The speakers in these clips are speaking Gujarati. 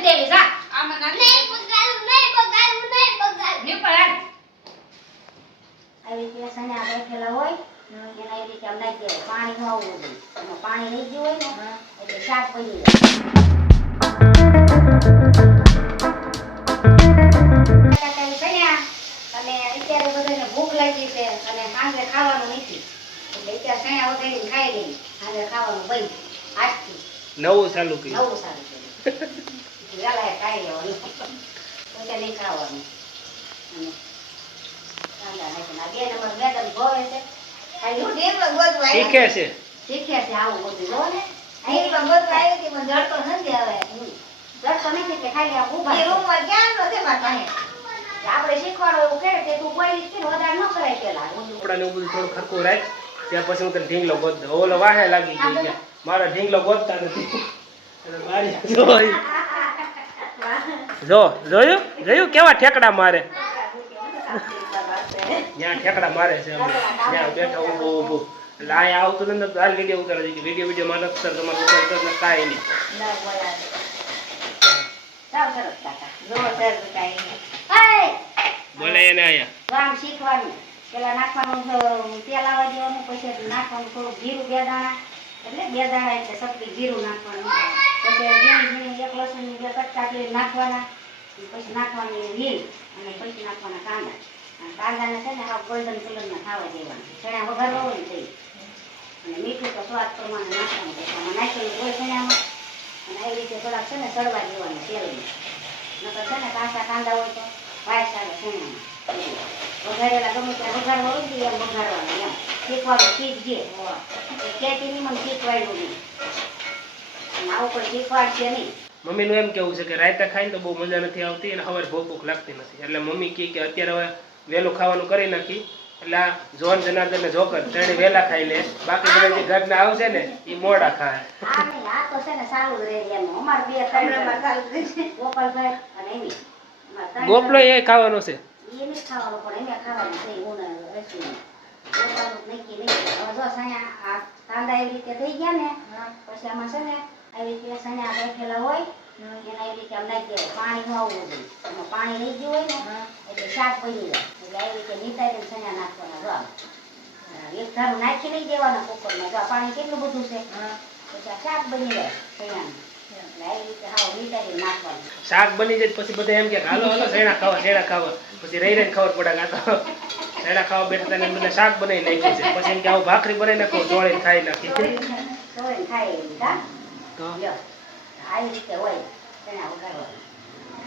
નથી દેવી જા આમાં નહીં બગાડું નહીં પર આવી કે સણ્યા બેઠેલા હોય એના એ રીતે આમ નાખી દેવાય પાણી ન આવવું જોઈએ એમાં પાણી રહી ગયું હોય ને એટલે શાક બની જાય અને અત્યારે બધાને ભૂખ લાગી છે અને સાંજે ખાવાનું નથી એટલે અત્યારે સણ્યા વગાડીને ખાઈ લઈ સાંજે ખાવાનું બંધ આજથી નવું ચાલુ કર્યું વેલા ખાઈ લેવાનું પછી નહીં ખાવાનું શીખે છે આવું બધું જો ને અહીં બધું આવી હતી પણ જડતો નથી હવે જડતો નથી એટલે ખાલી આ ઉભા રૂમમાં ક્યાં નથી મારે આપણે શીખવાડો એવું કરે કે તું કોઈ રીતે વધારે ન કરાય પેલા કપડાને એવું બધું થોડું ખરખું રાખ ત્યાં પછી હું તને ઢીંગલો ગોત દઉં ઓલો વાહે લાગી ગઈ મારા ઢીંગલો ગોતતા નથી જો જોયું કેવા ઠેકડા મારે ત્યાં ઠેકડા મારે છે ત્યાં બેઠા ઊભું ઊભું એટલે અહીંયા આવતું નથી હાલ વિડીયો ઉતારે છે વિડીયો મારે સર તમારે ઉતાર કાંઈ નહીં બોલે એને અહીંયા શીખવાનું પેલા નાખવાનું તેલ આવવા દેવાનું પછી નાખવાનું થોડું જીરું બે દાણા એટલે બે દાણા એટલે સપટી જીરું નાખવાનું પછી ઝીણી એક લસણની બે કટકા કરી નાખવાના પછી નાખવાની લીલ અને પછી નાખવાના કાંદા કાંદાને છે ને આ ગોલ્ડન કલરના ખાવા દેવાના ચણા વઘારવા હોય ને તે અને મીઠું તો સ્વાદ પ્રમાણે નાખવાનું પછી આમાં નાખેલું હોય ચણામાં અને એવી રીતે થોડાક છે ને સડવા દેવાના તેલમાં નકર છે ને કાચા કાંદા હોય તો વાઈટ આવે ચણામાં વઘારેલા ગમે ત્યાં વઘારવા હોય ને એમ વઘારવાનું એમ શીખવાનું શીખજે ખેતીની મને શીખવાડ્યું નહીં અને આવું કોઈ શીખવાડશે નહીં મમ્મીનું એમ કેવું છે કે રાયતા ખાઈને તો બહુ મજા નથી આવતી અને સવારે ભૂખ લાગતી નથી એટલે મમ્મી કહે કે અત્યારે હવે વહેલું ખાવાનું કરી નાખી એટલે આ જોન જનાર્દન ને જોકર ત્રણે વહેલા ખાઈ લે બાકી બધા જે ઘરના આવશે ને એ મોડા ખાય આ તો છે ને સારું રહે એમ અમાર બે ત્રણમાં ચાલુ છે ગોપાલભાઈ અને એની ગોપલો એ ખાવાનો છે એને ખાવાનું પણ એને ખાવાનું છે હું રસી ગોપાલનું નક્કી નહીં હવે જો સણ્યા આ કાંદા એવી રીતે થઈ ગયા ને પછી આમાં છે ને આવી રીતે સણ્યા બેઠેલા હોય એના એવી રીતે આમ નાખી દેવાય પાણી ન આવવું જોઈએ એમાં પાણી રહી ગયું હોય ને એટલે શાક બની જાય એટલે આવી રીતે નીતારીને સણ્યા નાખવાના જો એક ધારું નાખી નહીં દેવાના કુકરમાં જો આ પાણી કેટલું બધું છે પછી આ શાક બની જાય સણ્યાનું એટલે આવી રીતે હાવ નીતારીને નાખવાનું શાક બની જાય પછી બધા એમ કે હાલો હાલો શેણા ખાવા પછી રહી રહીને ખબર પડે આ તો શેણા ખાવા બેઠા હતા બધા શાક બનાવી નાખ્યું છે પછી એમ કે આવું ભાખરી બનાવી નાખો ચોળીને ખાઈ નાખી ચોળીને ખાઈ એવી કા આવી રીતે હોય તેના વઘારવાનું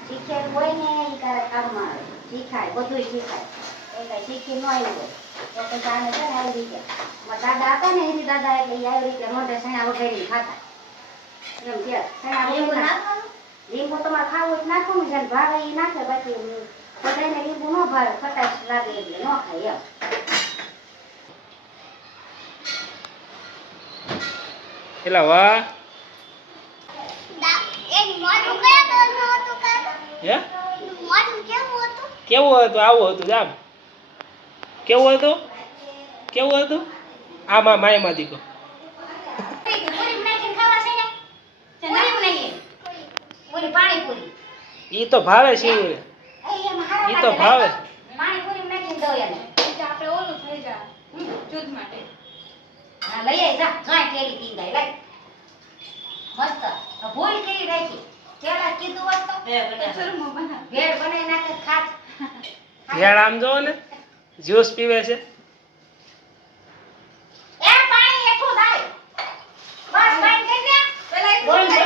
શીખેલું હોય ને એ ક્યારેક કામમાં આવે શીખાય બધું શીખાય એ કઈ શીખી ન આવ્યું હોય તો પછી આને છે ને આવી રીતે મારા દાદા હતા ને એની દાદા એટલે એ આવી રીતે મોઢે સણા વઘારીને ખાતા એમ કે સણા નાખવાનું લીંબુ તમારે ખાવું હોય નાખવાનું છે ભાવે એ નાખે બાકી બધાને લીંબુ ન ભાવે ખટાશ લાગે એટલે ન ખાય એમ એલા વાહ કેવું હતું આવું હતું જામ કેવું હતું આમાં માયમાં દીકો ઈ તો ભાવે છે ઈ તો ભાવે મસ્ત ભૂલ કરી રાખી કેલા કીધું હોત તો ભેળ બનાવી નાખે ખાત ભેળ આમ જો ને જ્યુસ પીવે છે એ પાણી એકું થાય બસ પાણી કરી દે પેલા એક બોલ દે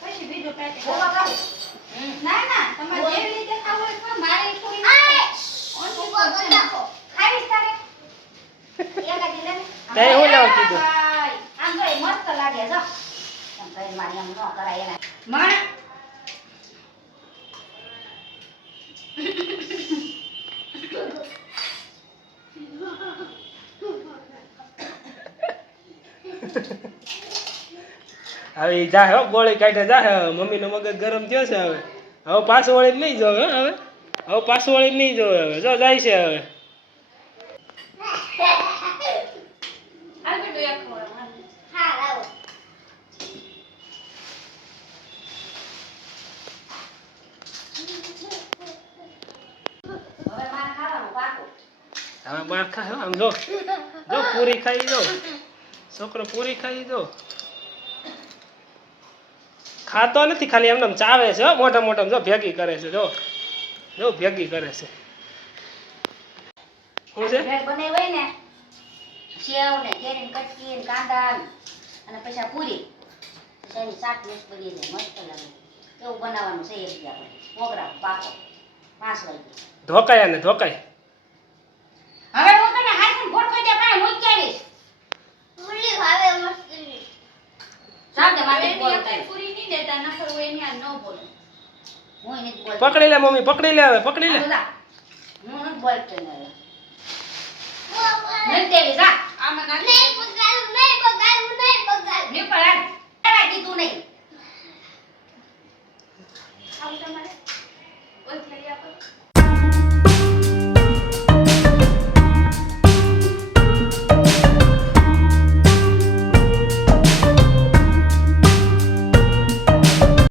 પછી બીજો પેકેટ બોવા કાવ ના તમારે જેવી રીતે ખાવું હોય પણ મારે થોડી ઓન બોલ નાખો ખાઈશ તારે એક જ લે તે હું લેવા કીધું આમ તો મસ્ત લાગે જો એમ કઈ મારી એમ ન કરાય એના મણ હવે જા હો ગોળી કાઢે જા મમ્મી નો મગજ ગરમ થયો છે હવે પાછું વળી નહીં જોવે હવે પાછું વળી નહીં જોવે હવે જો જાય છે હવે બાર ખાય હો, આમ જો જો પૂરી ખાઈ જો છોકરો પૂરી ખાઈ જો ખાતો નથી ખાલી એમને ચાવે છે હો, મોટા મોટા જો ભેગી કરે છે જો જો ભેગી કરે છે શું છે ભેળ બનાવી હોય ને સેવ ને કેરીની કટકી ને કાંદા ને અને પછી આ પૂરી પછી એની શાક મિક્સ બની જાય મસ્ત લાગે એવું બનાવવાનું છે એક દી આપણે પ્રોગ્રામ પાકો 5 વાગે ધોકાય ને ધોકાય હવે હું તને હાથમાં ગોઠવી દે કાંઈ મૂકી આવીશ પૂરી ભાવે મસ્તી સાંજે માટે એની બોલ આપણે પૂરી નહીં દેતા નકર હું એની આ ન બોલું હું નથી બોલતી પકડી લે મમ્મી પકડી લે હવે પકડી લે આ બધા હું નથી બોલતી ને હવે નથી દેવી જા આમાં નાખી નહીં પણ આ કીધું નહીં આવું તમારે બસ લઈ આપો